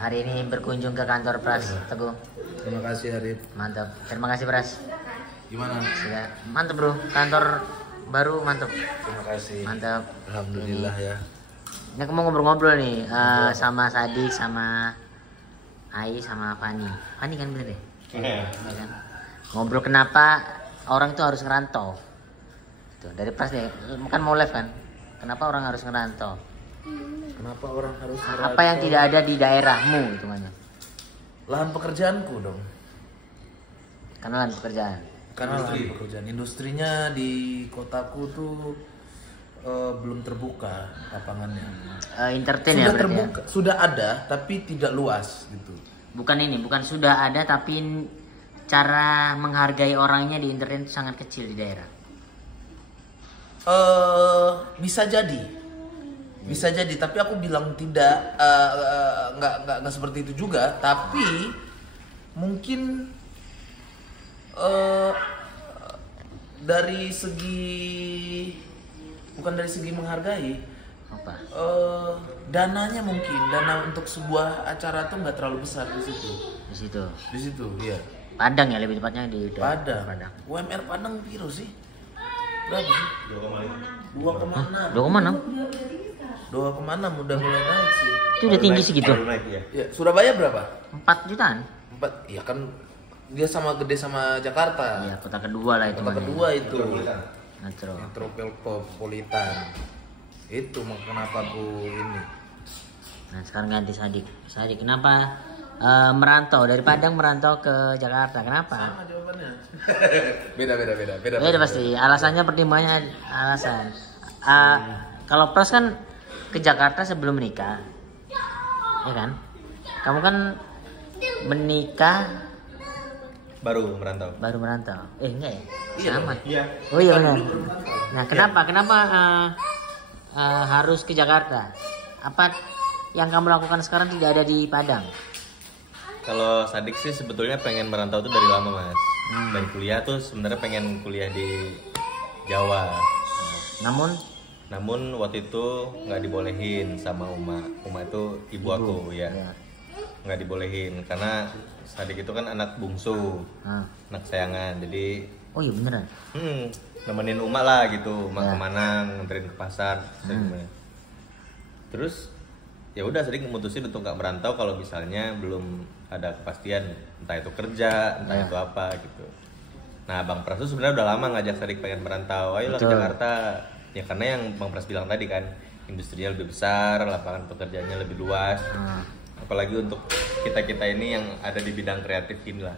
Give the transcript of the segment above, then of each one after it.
hari ini berkunjung ke kantor Pras Teguh. Terima kasih Arif. Mantap. Terima kasih Pras. Gimana? Sudah mantap bro. Kantor baru mantap. Terima kasih. Mantap. Alhamdulillah ya. Ini aku mau ngobrol-ngobrol nih sama Sadik, sama Ai, sama Fani. Fani kan bener deh? Iya kan? Ngobrol kenapa orang itu harus ngerantau. Tuh, dari Pras nih, kan mau live kan? Kenapa orang harus ngerantau? Kenapa orang harus merantau? Apa yang tidak ada di daerahmu hitungannya? Lahan pekerjaanku dong. Karena lahan pekerjaan. Karena lahan pekerjaan industrinya di kotaku tuh belum terbuka lapangannya. Entertain Sudah ya berarti terbuka, sudah ada tapi tidak luas gitu. bukan sudah ada tapi cara menghargai orangnya di internet itu sangat kecil di daerah. Bisa jadi tapi aku bilang tidak, nggak seperti itu juga, tapi mungkin dari segi, bukan dari segi menghargai, Apa? dananya mungkin dana untuk sebuah acara tuh nggak terlalu besar di situ. Di situ. Iya. Padang ya lebih tepatnya di Padang. Padang. UMR Padang piro sih? Berapa sih? 2,6. 2,6. 2,6 udah mulai naik sih. Itu udah tinggi segitu. Ya, Surabaya berapa? 4 jutaan. 4. Iya kan dia sama gede sama Jakarta. Iya, kota kedua lah itu. Kota kedua itu. Metro. Metropolitan. Itu kenapa aku ini. Nah, sekarang ganti Sadik. Sadik, kenapa merantau dari Padang merantau ke Jakarta? Kenapa? Sama jawabannya. beda. Beda pasti. Alasannya pertimbangannya alasan. Kalau Pras kan ke Jakarta sebelum menikah, ya kan? Kamu kan menikah baru merantau. Enggak ya? Iya, Sama. Iya. Oh iya benar. Nah, kenapa harus ke Jakarta? Apa yang kamu lakukan sekarang tidak ada di Padang? Kalau Sadik sih sebetulnya pengen merantau tuh dari lama mas. Dari kuliah tuh sebenarnya pengen kuliah di Jawa. Namun waktu itu nggak dibolehin sama Uma itu ibu aku ya. Nggak dibolehin karena Sadik itu kan anak bungsu, anak sayangan. Jadi Oh iya beneran. nemenin Uma lah gitu, kemana nganterin ke pasar. Terus ya udah Sadik memutusin untuk nggak merantau kalau misalnya belum ada kepastian entah itu kerja, entah itu apa gitu. Nah Bang Pras tuh sebenarnya udah lama ngajak Sadik pengen merantau, ayolah ke Jakarta. Ya karena yang Bang Pras bilang tadi kan, industrinya lebih besar, lapangan pekerjaannya lebih luas. Apalagi untuk kita ini yang ada di bidang kreatif ini lah,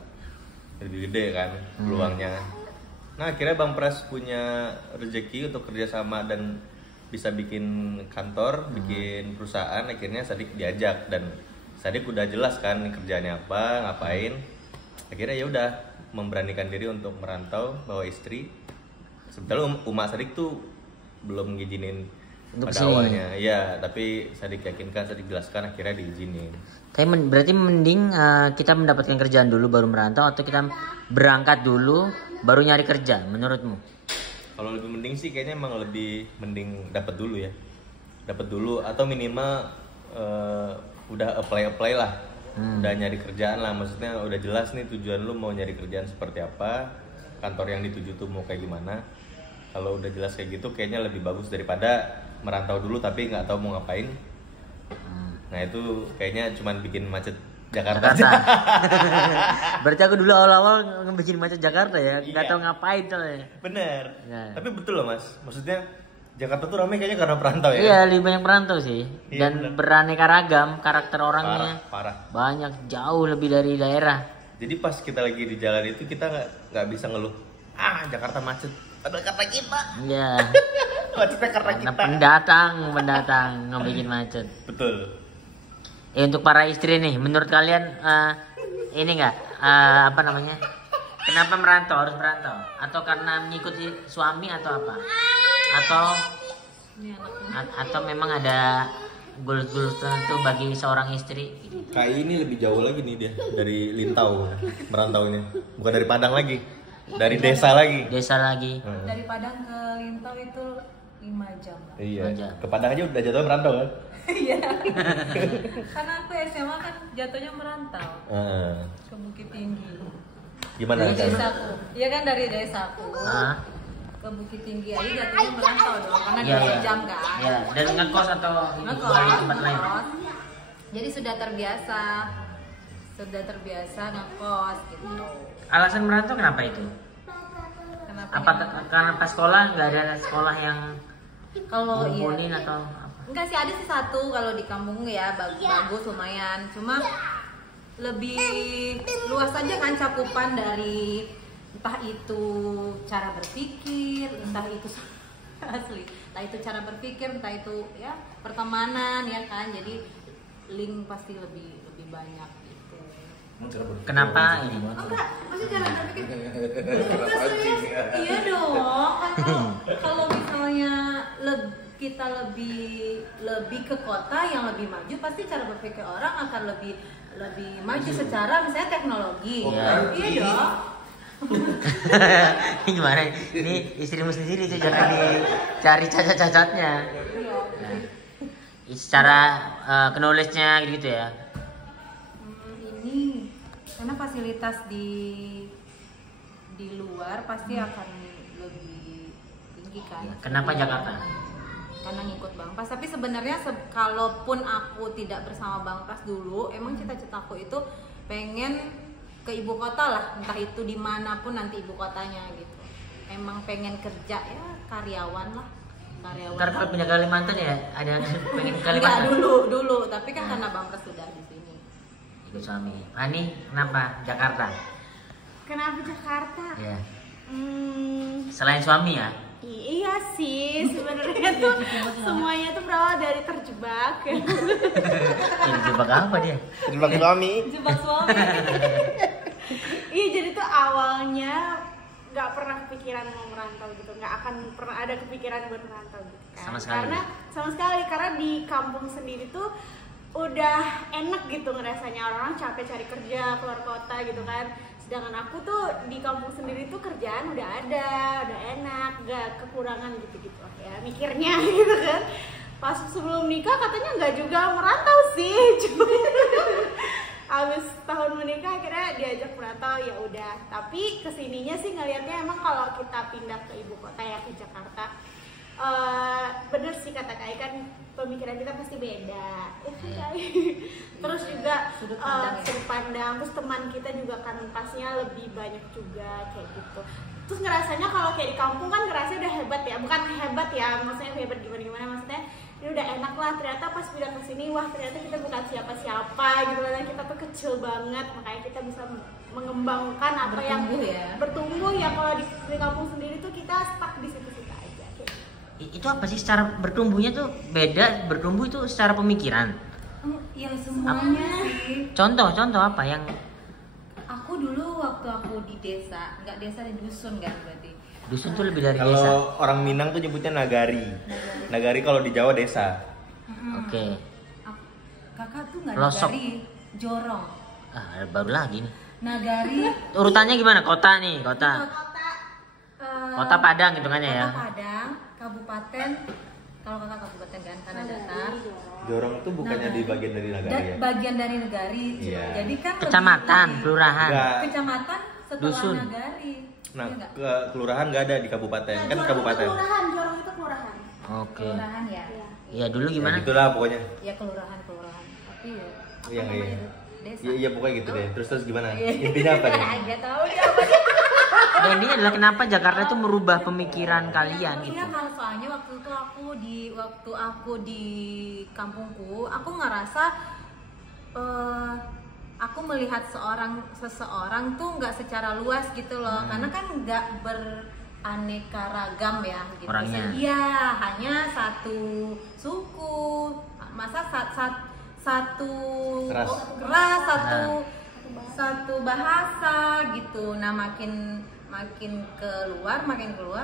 lebih gede kan peluangnya. Nah akhirnya Bang Pras punya rezeki untuk kerjasama dan bisa bikin kantor, bikin perusahaan. Akhirnya Sadik diajak dan Sadik udah jelas kan kerjaannya apa, ngapain. Akhirnya ya udah memberanikan diri untuk merantau bawa istri. Sebetulnya Uma Sadik tuh belum ngizinin Untuk pada sini. awalnya, ya. Tapi Sadik yakinkan, Sadik jelaskan, akhirnya diizinin. Tapi berarti mending kita mendapatkan kerjaan dulu baru merantau atau kita berangkat dulu baru nyari kerja menurutmu? Kalau lebih mending sih kayaknya emang lebih mending dapat dulu ya. Dapat dulu atau minimal udah apply lah. Udah nyari kerjaan lah, maksudnya udah jelas nih tujuan lu mau nyari kerjaan seperti apa, kantor yang dituju tuh mau kayak gimana. Kalau udah jelas kayak gitu kayaknya lebih bagus daripada merantau dulu tapi nggak tahu mau ngapain. Nah itu kayaknya cuman bikin macet Jakarta. Berarti aku dulu awal-awal ngebikin macet Jakarta ya, nggak tahu ngapain tuh ya. Bener. Nah. Tapi betul loh mas, maksudnya Jakarta tuh ramai kayaknya karena perantau ya. Iya, lebih banyak perantau sih. Iya, Dan bener. beraneka ragam karakter orangnya. Parah. Banyak, jauh lebih dari daerah. Jadi pas kita lagi di jalan itu kita nggak bisa ngeluh. Jakarta macet. Padahal kata kita. Iya. Macetnya karena Karena kita. pendatang ngebikin macet. Betul. Untuk para istri nih, menurut kalian ini enggak apa namanya? Kenapa harus merantau? Atau karena mengikuti suami atau apa? Atau memang ada goals tertentu bagi seorang istri? Kayak ini lebih jauh lagi nih dia dari Lintau merantaunya. Bukan dari Padang lagi. Dari desa lagi. Desa lagi. Dari Padang ke Lintau itu 5 jam lah. Iya. Aja. Ke Padang aja udah jatuhnya merantau kan? Iya. Karena aku SMA kan jatuhnya merantau Heeh. ke Bukit Tinggi. Gimana? Dari desaku. Iya kan dari desaku. Hah? Ke Bukit Tinggi aja jatuhnya merantau dong karena Iya, 2 iya. jam kan. Iya, dan ngekos atau Ngekos, di tempat lain? ngekos. Jadi sudah terbiasa ngekos gitu. Alasan merantau kenapa itu? Kenapa? Apa karena pas sekolah nggak ada sekolah yang Kalau ngumpulin iya. atau apa? Enggak sih, ada sih satu kalau di kampung ya bagus lumayan. Cuma lebih luas aja kan cakupan dari entah itu cara berpikir, entah itu asli, entah itu cara berpikir, entah itu ya pertemanan ya kan. Jadi link pasti lebih banyak gitu. Kenapa ini? Enggak, maksudnya cara berpikir. Enggak serius. Iya dong. Kalau misalnya kita lebih ke kota yang lebih maju, pasti cara berpikir orang akan lebih maju secara misalnya teknologi. Iya. Iya dong. Ini gimana? Ini istrimu sendiri tuh jangan dicari cacat-cacatnya. Secara knowledge-nya gitu ya. Ini karena fasilitas di luar pasti akan lebih tinggi kan. Kenapa Jakarta? Karena ngikut Bang Pras. Tapi sebenarnya kalaupun aku tidak bersama Bang Pras dulu, emang cita-citaku itu pengen ke ibu kota lah, entah itu dimanapun nanti ibu kotanya gitu. Emang pengen kerja ya karyawan lah, karyawan. Ntar kalau pindah ke Kalimantan ya ada pengen ke Enggak Kalimantan. dulu, tapi kan karena Bang Pras sudah di sini. Ikut suami. Ani kenapa Jakarta? Kenapa Jakarta? Ya. Selain Selain suami ya. Iya sih, sebenarnya tuh semuanya tuh berawal dari terjebak. Ini jebak apa dia? Terjebak suami. Jebak suami. Iya, jadi tuh awalnya nggak pernah kepikiran mau merantau gitu, nggak akan pernah ada kepikiran buat merantau gitu kan. Sama sekali. Sama sekali karena di kampung sendiri tuh udah enak gitu ngerasanya, orang capek cari kerja keluar kota gitu kan. Sedangkan aku tuh di kampung sendiri tuh kerjaan udah ada, udah enak, gak kekurangan gitu-gitu lah ya mikirnya gitu kan. Pas sebelum nikah katanya nggak juga merantau sih, cuma abis tahun menikah akhirnya diajak merantau, ya udah. Tapi kesininya sih ngelihatnya emang kalau kita pindah ke ibu kota ya ke Jakarta, bener sih kata Kai kan pemikiran kita pasti beda ya kan, Kai? Terus juga Sudut pandang ya. sudut pandang, terus teman kita juga kan pastinya lebih banyak juga kayak gitu. Terus ngerasanya kalau kayak di kampung kan ngerasa udah hebat ya, bukan hebat ya maksudnya hebat gimana maksudnya ini udah enak lah. Ternyata pas pindah ke sini, wah ternyata kita bukan siapa-siapa gitu kan, kita tuh kecil banget, makanya kita bisa mengembangkan apa yang bertumbuh ya. Kalau di kampung sendiri tuh kita stuck di situ-situ aja kayak gitu. Itu apa sih secara bertumbuhnya tuh beda, bertumbuh itu secara pemikiran. Ya semuanya sih. Contoh apa yang Aku dulu waktu aku di desa, nggak desa di dusun kan berarti. dusun tuh lebih dari desa. Kalau orang Minang tuh nyebutnya nagari. Nagari kalau di Jawa desa. Oke. Kakak tuh nggak Pelosok. nagari, jorong. Baru lagi nih. Nagari. Urutannya gimana? Kota nih, kota. Kota Padang hitungannya ya. Kota Padang, kabupaten. Kalau kakak kabupaten kan tanah datar. Jorong tuh bukannya di bagian dari nagari ya? Bagian dari negari. Iya. Jadi kan Kecamatan, lebih- kelurahan. Enggak. Kecamatan setelah Dusun. nagari. Nah, Iya nggak? ke kelurahan nggak ada di kabupaten. Kan Jorong kabupaten. itu kelurahan, Jorong itu kelurahan. Oke. Kelurahan ya. Iya dulu Ya, gimana? gitulah pokoknya. Ya kelurahan. Tapi ya apa Iya, namanya iya. itu? Desa. Iya pokoknya gitu deh. Terus gimana? Intinya apa nih? Nggak tahu dia apa dia. Dan ini adalah kenapa Jakarta itu merubah pemikiran kalian gitu. Iya kan, soalnya waktu itu aku di kampungku, aku ngerasa aku melihat seseorang tuh nggak secara luas gitu loh, karena kan nggak beraneka ragam ya gitu. Orangnya. Iya, hanya satu suku, masa satu Ras. ras, satu bahasa gitu. Nah makin keluar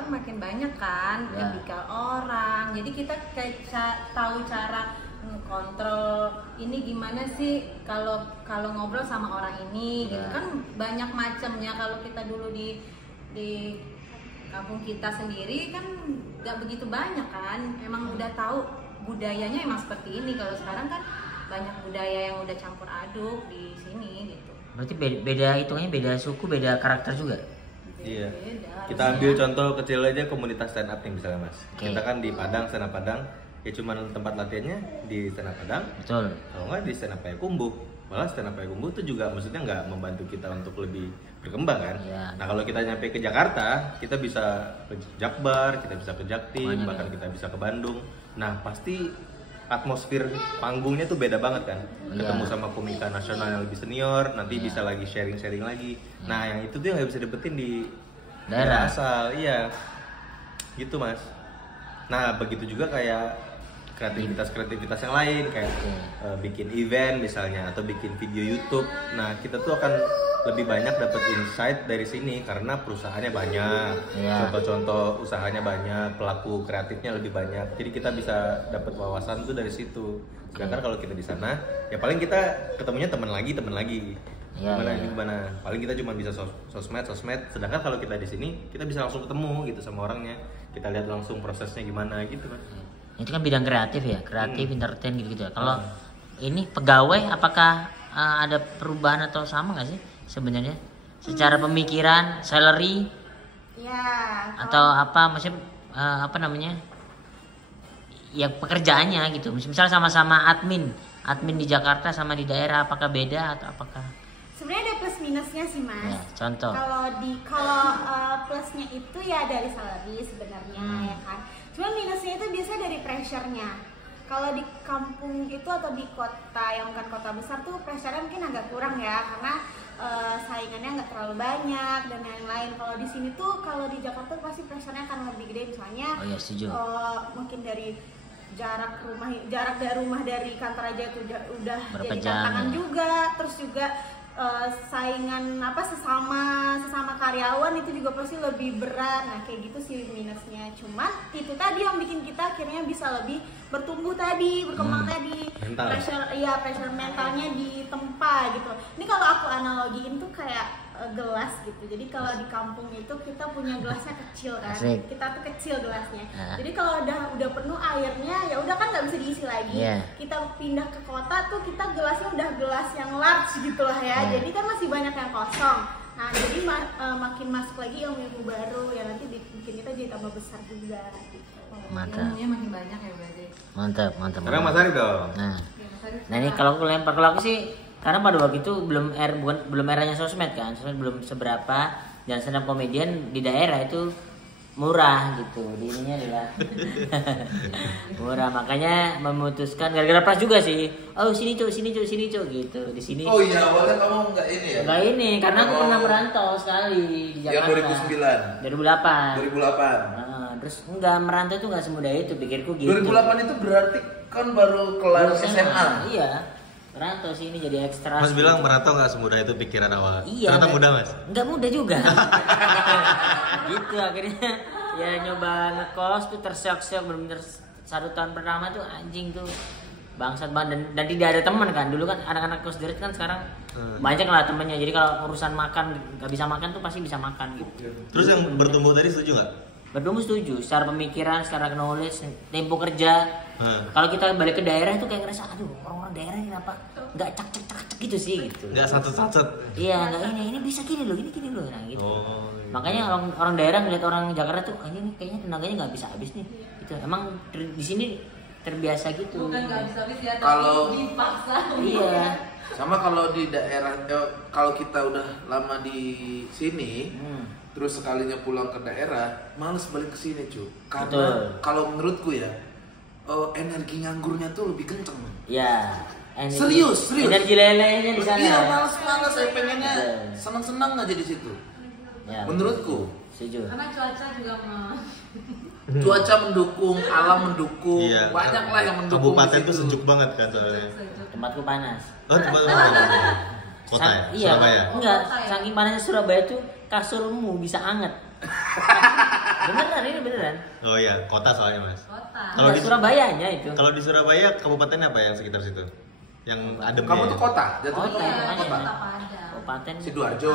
makin banyak kan Ya. tipikal orang. Jadi kita kayak tahu cara kontrol ini gimana sih kalau ngobrol sama orang ini gitu Ya. kan, banyak macamnya. Kalau kita dulu di kampung kita sendiri kan nggak begitu banyak kan, emang udah tahu budayanya emang seperti ini. Kalau sekarang kan banyak budaya yang udah campur aduk di sini gitu. Berarti beda hitungannya, beda suku, beda karakter juga. Iya. Beda. Kita ambil contoh kecil aja komunitas stand up nih misalnya Mas. Oke. Kita kan di Padang, stand up Padang, ya cuma tempat latihannya di stand up Padang. Betul. Kalau nggak di stand up Payakumbuh. Malah stand up Payakumbuh itu juga maksudnya nggak membantu kita untuk lebih berkembang kan. Iya. Nah kalau kita nyampe ke Jakarta, kita bisa ke Jakbar, kita bisa ke Jaktim, Banyak bahkan ya. kita bisa ke Bandung. Nah pasti atmosfer panggungnya tuh beda banget kan. Ketemu Iya. sama komika nasional yang lebih senior, nanti bisa lagi sharing-sharing lagi. Nah yang itu tuh yang nggak bisa dapetin di Daerah. asal, iya. Gitu Mas. Nah begitu juga kayak kreativitas yang lain kayak bikin event misalnya atau bikin video YouTube. Nah kita tuh akan lebih banyak dapat insight dari sini karena perusahaannya banyak, Iya. contoh-contoh usahanya banyak, pelaku kreatifnya lebih banyak. Jadi kita bisa dapat wawasan tuh dari situ. Sedangkan kalau kita di sana, ya paling kita ketemunya teman lagi. Iya, Gimana iya. ini gimana? Paling kita cuma bisa sosmed. Sedangkan kalau kita di sini, kita bisa langsung ketemu gitu sama orangnya. Kita lihat langsung prosesnya gimana gitu Mas. Itu kan bidang kreatif ya, kreatif, entertain gitu ya. Kalau ini pegawai, apakah ada perubahan atau sama nggak sih sebenarnya? Secara pemikiran, salary Ya. atau apa, maksudnya apa namanya? Ya pekerjaannya gitu. Misal sama-sama admin di Jakarta sama di daerah, apakah beda atau apakah? Sebenarnya ada plus minusnya sih mas. Ya, contoh. Kalau plusnya itu ya dari salary sebenarnya ya kan. Cuma minusnya itu biasanya dari pressure-nya. Kalau di kampung itu atau di kota yang bukan kota besar tuh pressure-nya mungkin agak kurang ya karena saingannya nggak terlalu banyak dan lain-lain. Kalau di sini tuh kalau di Jakarta pasti pressure-nya akan lebih gede misalnya. Oh ya, setuju. Mungkin dari jarak dari rumah dari kantor aja itu udah Berapa jadi jam, tantangan ya? juga, terus juga saingan sesama karyawan itu juga pasti lebih berat. Nah kayak gitu sih minusnya. Cuman itu tadi yang bikin kita akhirnya bisa lebih bertumbuh tadi, berkembang tadi. Mental. Pressure mentalnya ditempa gitu. Ini kalau aku analogiin tuh kayak gelas gitu. Jadi kalau di kampung itu kita punya gelasnya kecil kan. Asik. Kita tuh kecil gelasnya. Nah. Jadi kalau udah penuh airnya ya udah kan nggak bisa diisi lagi. Iya. Kita pindah ke kota tuh kita gelasnya udah gelas yang large gitu lah ya. Iya. Jadi kan masih banyak yang kosong. Nah jadi makin masuk lagi ilmu baru ya nanti bikin kita jadi tambah besar juga gitu. Mantap. Ilmunya makin banyak ya berarti. Mantap. Sekarang Mas Arif dong. Nah, Ya, Mas Arif, nah ini kalau aku sih karena pada waktu itu belum eranya sosmed kan, sosmed belum seberapa, dan stand up comedian di daerah itu murah gitu, di ininya adalah murah, makanya memutuskan gara-gara pas juga sih, oh sini cuk gitu, di sini. Oh iya, awalnya kamu nggak ini ya? Enggak ini, karena aku pernah merantau sekali di Jakarta. Yang 2009. 2008. Nah, terus enggak merantau itu enggak semudah itu, pikirku gitu. 2008 itu berarti kan baru kelar Lulus SMA. Iya. Merantau sih ini jadi ekstra. Mas bilang merantau nggak semudah itu pikiran awal. Iya. Ternyata mudah Mas. Enggak mudah juga. Gitu akhirnya ya nyoba ngekos tuh terseok-seok bener-bener 1 tahun pertama tuh anjing tuh bangsat banget dan tidak ada teman kan. Dulu kan anak-anak kos dirt kan sekarang banyak lah temennya. Jadi kalau urusan makan nggak bisa makan tuh pasti bisa makan gitu. Terus yang bertumbuh tadi setuju nggak? Bertumbuh setuju, secara pemikiran, secara knowledge, tempo kerja. Kalau kita balik ke daerah itu kayak ngerasa, aduh orang-orang daerah ini kenapa nggak cak gitu sih gitu. Nggak satu-satu. Iya, nggak ini bisa gini loh, ini gini loh, nah gitu. Oh, iya. Makanya orang daerah ngeliat orang Jakarta tuh, ini kayaknya tenaganya nggak bisa habis nih. Itu emang di sini terbiasa gitu. bukan nggak bisa habis ya, Kalau- tapi dipaksa. Iya. Sama kalau di daerah, kalau kita udah lama di sini, terus sekalinya pulang ke daerah, males balik ke sini cuy. Karena Betul. kalau menurutku ya, energi nganggurnya tuh lebih kenceng. Iya. Serius. Energi lelenya di sana. Iya, males saya pengennya Betul. senang-senang aja di situ. Ya, Menurutku. setuju. Karena cuaca juga Cuaca mendukung, alam mendukung, Iya. banyak lah yang mendukung. Kabupaten di tuh situ. sejuk banget kan soalnya. Tempatku panas. Oh, tempat kota ya? Iya, Surabaya. enggak, Kota ya? saking panasnya Surabaya tuh kasurmu bisa anget. Beneran ini beneran. Oh iya, kota soalnya Mas. kota. Kalau di Surabayanya itu. Kalau di Surabaya, kabupaten apa yang sekitar situ? Yang adem Kamu ya? tuh kota, jatuhnya Kota, kamu makanya. kota. Kota Padang. Kabupaten. Sidoarjo.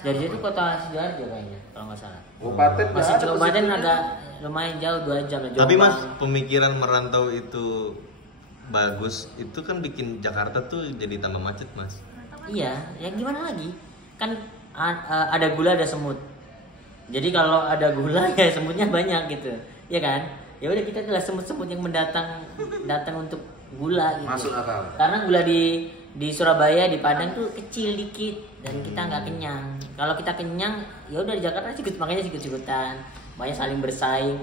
Dari situ kota Sidoarjo kayaknya, kalau nggak salah. Kabupaten Masih nggak ada kabupaten pesisirnya. agak lumayan jauh 2 jam lah. Tapi Jombang. Mas, pemikiran merantau itu bagus. Itu kan bikin Jakarta tuh jadi tambah macet, Mas. Iya, ya gimana lagi? Kan ada gula ada semut. Jadi kalau ada gula ya semutnya banyak gitu. Ya kan? Ya udah kita adalah semut-semut yang datang untuk gula gitu. Masuk akal. Karena gula di Surabaya, di Padang tuh kecil dikit dan kita nggak kenyang. Kalau kita kenyang, ya udah di Jakarta makanya sikut-sikutan. Banyak saling bersaing,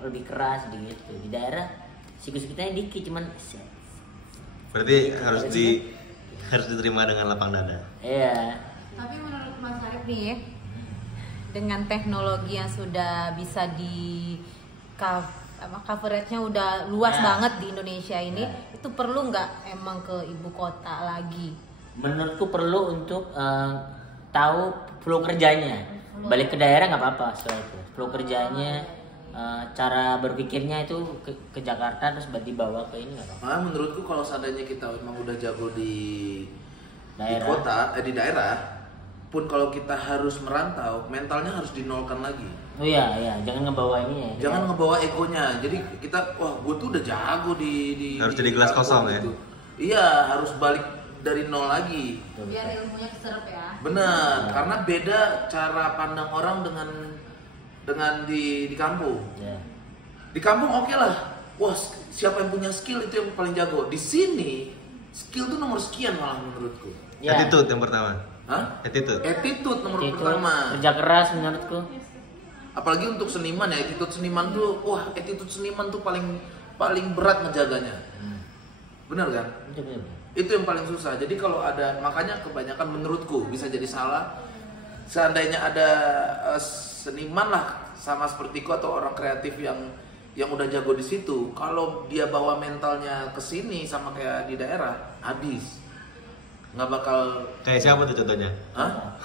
lebih keras gitu. Di daerah sikut-sikutnya dikit cuman Berarti harus diterima dengan lapang dada. iya. Tapi menurut Mas Arif nih ya, dengan teknologi yang sudah bisa di coveragenya udah luas Ya. banget di Indonesia ini, Ya. itu perlu nggak emang ke ibu kota lagi? Menurutku perlu untuk tahu flow kerjanya. Balik ke daerah nggak apa-apa soal itu. Flow kerjanya, cara berpikirnya itu ke Jakarta terus dibawa ke ini nggak apa-apa. Nah, menurutku kalau seandainya kita memang udah jago di Daerah. di daerah, pun kalau kita harus merantau, mentalnya harus dinolkan lagi. Oh iya, jangan ngebawa ini ya. Jangan ngebawa egonya. Jadi kita, wah, gue tuh udah jago di Harus di jadi gelas kampung kosong ya? gitu. Iya, harus balik dari nol lagi. Biar ilmunya keserap ya. Benar, karena beda cara pandang orang dengan di kampung. Ya. Di kampung oke lah. Wah, siapa yang punya skill itu yang paling jago. Di sini skill tuh nomor sekian malah menurutku. Ya. Attitude yang pertama. Hah? Attitude. Attitude nomor Itu pertama. kerja keras menurutku. Apalagi untuk seniman ya, attitude seniman tuh, wah, attitude seniman tuh paling berat ngejaganya. Benar kan? Betul. Itu yang paling susah. Jadi kalau ada, makanya kebanyakan menurutku bisa jadi salah. Seandainya ada seniman lah sama sepertiku atau orang kreatif yang udah jago di situ, kalau dia bawa mentalnya ke sini sama kayak di daerah, habis. Nggak bakal. Kayak siapa tuh contohnya? Hah?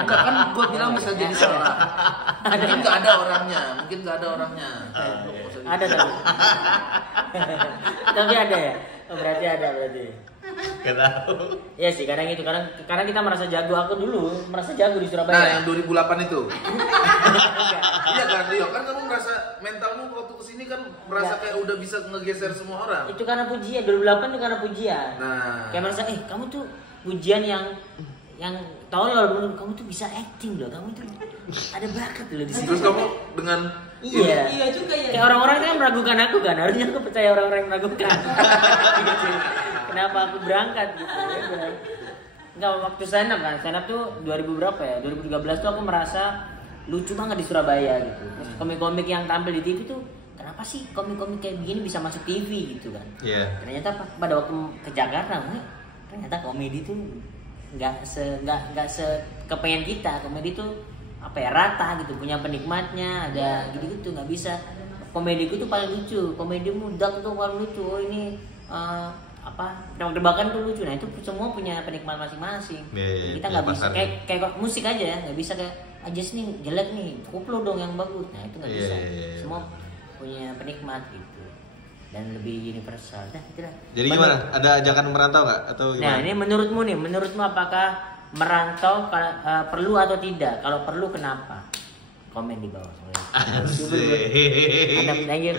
Enggak, kan gue bilang bisa jadi salah. Mungkin nggak ada orangnya. Ada tapi. Tapi ada ya. Oh, berarti ada berarti. Gak tahu. Iya sih, kadang itu karena kita merasa jago. Aku dulu merasa jago di Nah, Surabaya. yang 2008 itu. Iya kan, Rio, kan kamu merasa mentalmu waktu kesini kan merasa kayak udah bisa ngegeser semua orang. Itu karena pujian. 2008 itu karena pujian. Nah, Kayak merasa kamu tuh pujian yang tolol, kamu tuh bisa acting loh, kamu tuh ada bakat loh di sini. terus kamu dengan Iya juga ya. Kayak orang-orang kan meragukan aku kan, harusnya aku percaya orang-orang yang meragukan. Gitu. Kenapa aku berangkat gitu? Ya udah. Enggak, waktu stand up kan, stand up tuh 2000 berapa ya? 2013 tuh aku merasa lucu banget di Surabaya gitu. Terus komik-komik yang tampil di TV tuh, kenapa sih komik-komik kayak begini bisa masuk TV gitu kan? Iya. Ternyata pada waktu ke Jakarta, ternyata komedi tuh nggak kepengen kita. Komedi tuh apa ya, rata gitu, punya penikmatnya, ada gitu-gitu, nggak bisa. Komediku tuh paling lucu, komedimu dark tuh paling lucu. Oh ini tebak-tebakan tuh lucu. Nah itu semua punya penikmat masing-masing. Iya, Kita nggak bisa kayak musik aja ya, nggak bisa kayak aja nih jelek nih, koplo dong yang bagus. Nah itu nggak Iya, bisa. iya. Semua punya penikmat gitu dan lebih universal. Dah itulah. Jadi gimana? Ada ajakan merantau nggak atau Nah gimana? ini menurutmu apakah merantau perlu atau tidak? Kalau perlu kenapa? Komen di bawah. Asik. Thank you.